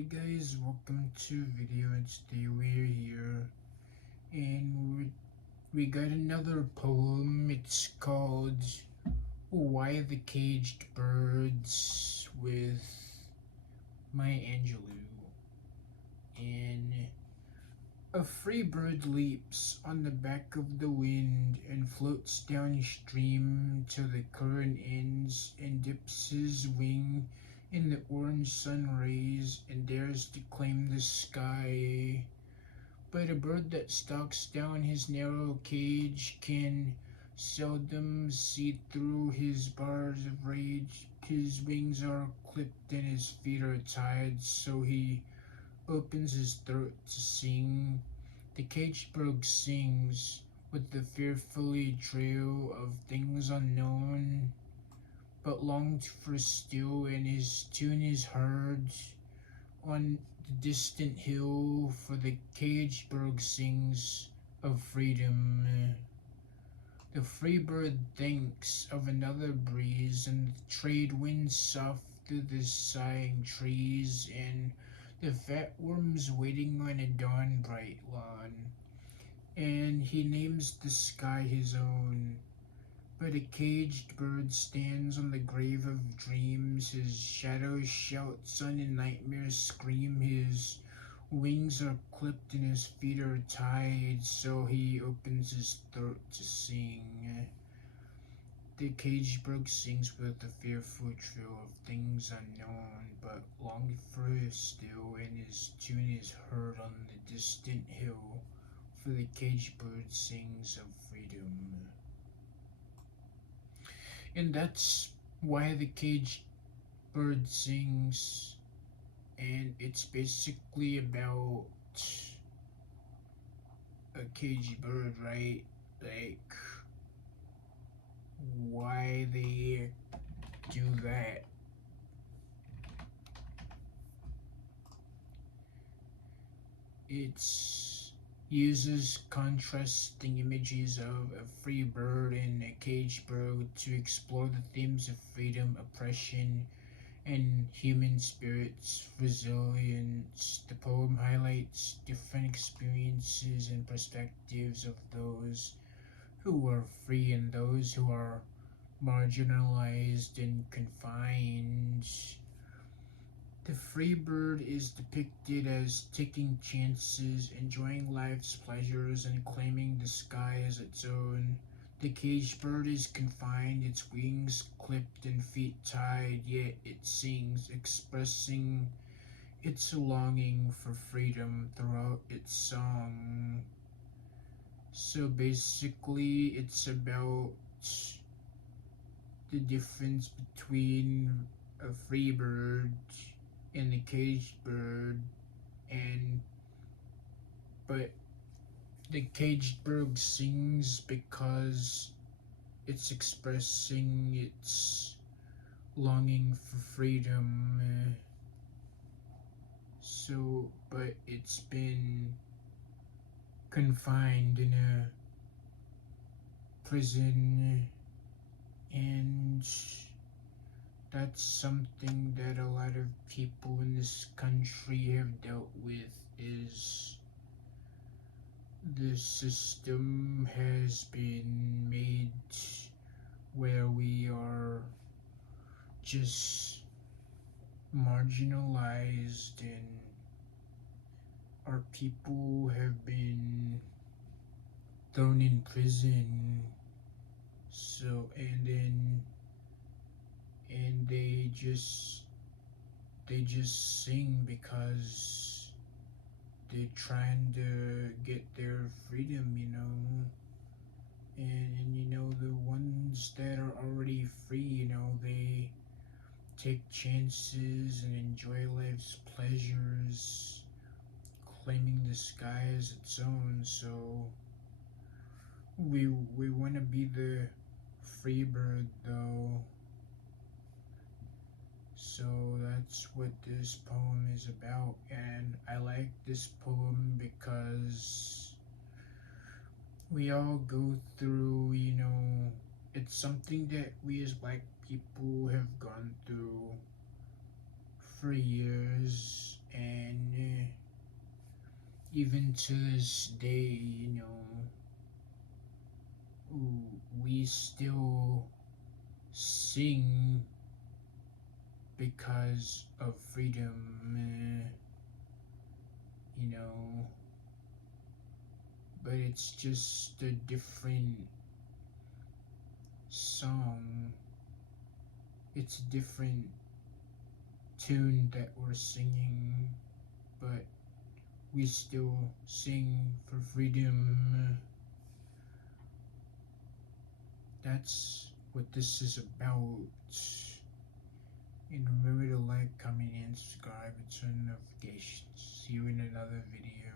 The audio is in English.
Hey guys, welcome to video, and today we're here and we got another poem. It's called Why the Caged Birds with Maya Angelou. And a free bird leaps on the back of the wind and floats downstream till the current ends and dips his wing in the orange sun rays and dares to claim the sky. But a bird that stalks down his narrow cage can seldom see through his bars of rage. His wings are clipped and his feet are tied, so he opens his throat to sing. The caged bird sings with the fearfully trail of things unknown, but longs for still, and his tune is heard on the distant hill, for the caged bird sings of freedom. The free bird thinks of another breeze, and the trade winds soft through the sighing trees, and the fat worms waiting on a dawn bright lawn. And he names the sky his own. But a caged bird stands on the grave of dreams. His shadow shouts on a nightmare scream. His wings are clipped and his feet are tied, so he opens his throat to sing. The caged bird sings with a fearful trill of things unknown, but long for still, and his tune is heard on the distant hill, for the caged bird sings of freedom. And that's why the caged bird sings, and it's basically about a caged bird, right? Like why they do that. It's uses contrasting images of a free bird and a caged bird to explore the themes of freedom, oppression, and human spirit's resilience. The poem highlights different experiences and perspectives of those who are free and those who are marginalized and confined. The free bird is depicted as taking chances, enjoying life's pleasures, and claiming the sky as its own. The caged bird is confined, its wings clipped and feet tied, yet it sings, expressing its longing for freedom throughout its song. So basically, it's about the difference between a free bird and a caged bird, and but the caged bird sings because it's expressing its longing for freedom. But it's been confined in a prison, and that's something that a lot of people in this country have dealt with. Is the system has been made where we are just marginalized, and our people have been thrown in prison. So and they just sing because they're trying to get their freedom, and the ones that are already free, they take chances and enjoy life's pleasures, claiming the sky as its own. So we want to be the free bird, though. So that's what this poem is about, and I like this poem because we all go through, it's something that we as black people have gone through for years, even to this day, we still sing because of freedom, you know, but it's just a different song. It's a different tune that we're singing, but we still sing for freedom. That's what this is about. And remember to like, comment, and subscribe, and turn notifications. See you in another video.